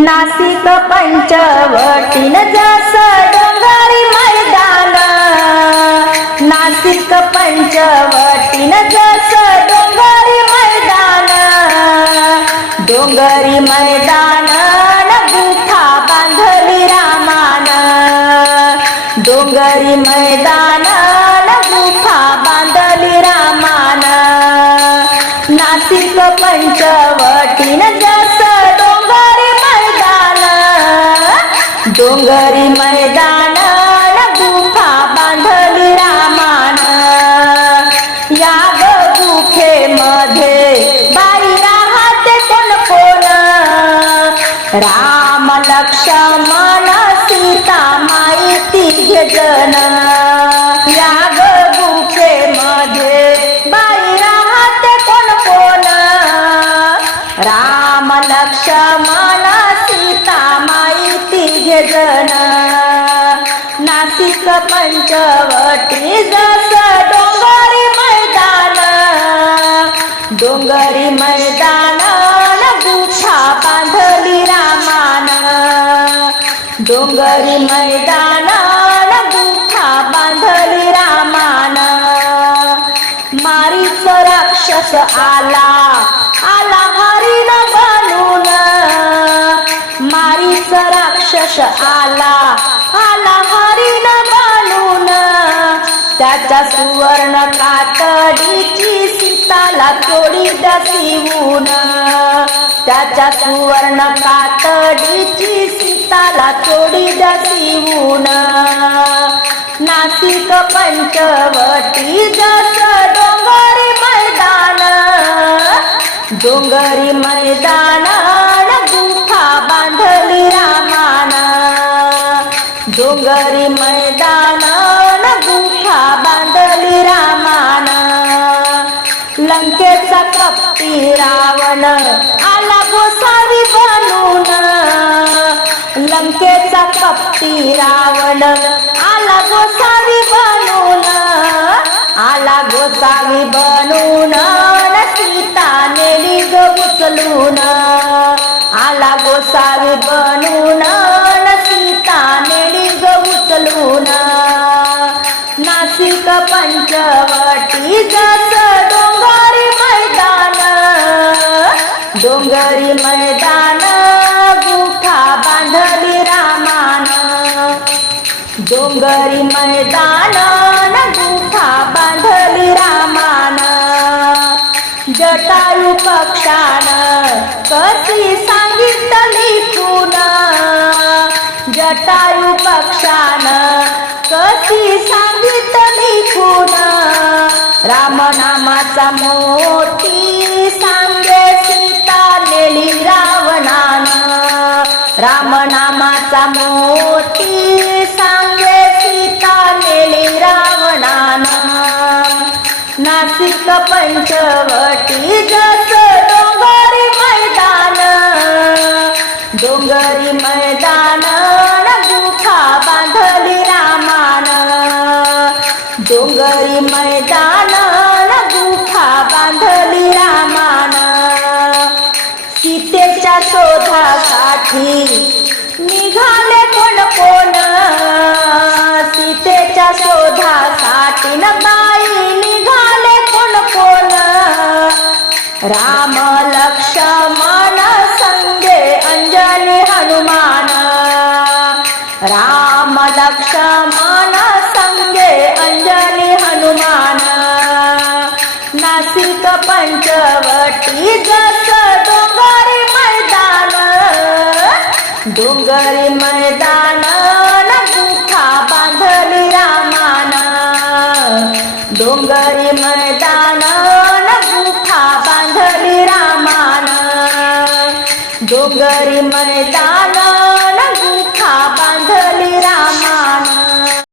नाशिक पंचवटीन जस डोंगरी मैदान. नाशिक पंचवटीन जस डोंगरी मैदान. डोंगरी मैदान न गुफा बांधली रामान. डोंगरी मैदान न गुफा बांधली रामान. नाशिक पंचवटीन जस डोंगरी मैदान गुफा बांधली रामान. या गुफे मध्ये बाई राहते कोण कोण. राम लक्ष्मण सीता माहिती जन. या गुफे मध्ये बाई राहते कोण कोण. राम लक्ष्मण पंचवटी जस डोंगरी मैदान. डोंगरी मैदान गुच्छा बांधली रामान. डोंगरी मैदान गुच्छा बांधली रामान. मारीच राक्षस आला आला हरिण बनून. मारीच राक्षस आला सुवर्ण कातडीची सीताला चोडी दसिवून त्याच्या सुवर्ण कातडीची सीताला चोडी दसिवून नाशिक पंचवटी जस डोंगरी मैदान डोंगरी मैदान गुफा बांधली रामान. डोंगरी मैदान कप्पी रावण आला गोसावी बनून. लंकेचा कप्पी रावण आला गोसावी बनून. आला गोसावी बनून सीता नेली ग उचलून. आला गोसावी बनून सीता नेली ग उचलून. नाशिक पंचवटी जस डोंगरी मैदान गुफा बांधली रामान. डोंगरी मैदान गुफा बांधली रामान. जटायू पक्षान कशी सांगितली खून जटायू पक्षान कशी सांगितली खून राम नामाचा मोठी सांगे सीता नेली रावणान. रामनामाचा मोठी सांगे सीता नेली रावणान. नासिक पंचवटी डोंगरी मैदान गुफा बांधली रामान. सीतेच्या शोधासाठी निघाले कोण कोण? सीतेच्या शोधासाठी न बाई निघाले कोण कोण? राम लक्ष्मण संगे अंजनी हनुमान. राम लक्ष्मण हनुमान. नाशिक पंचवटी जस डोंगरी मैदान. डोंगरी मैदान न गुफा बांधली रामान. डोंगरी मैदान गुफा बांधली रामान. डोंगरी मैदान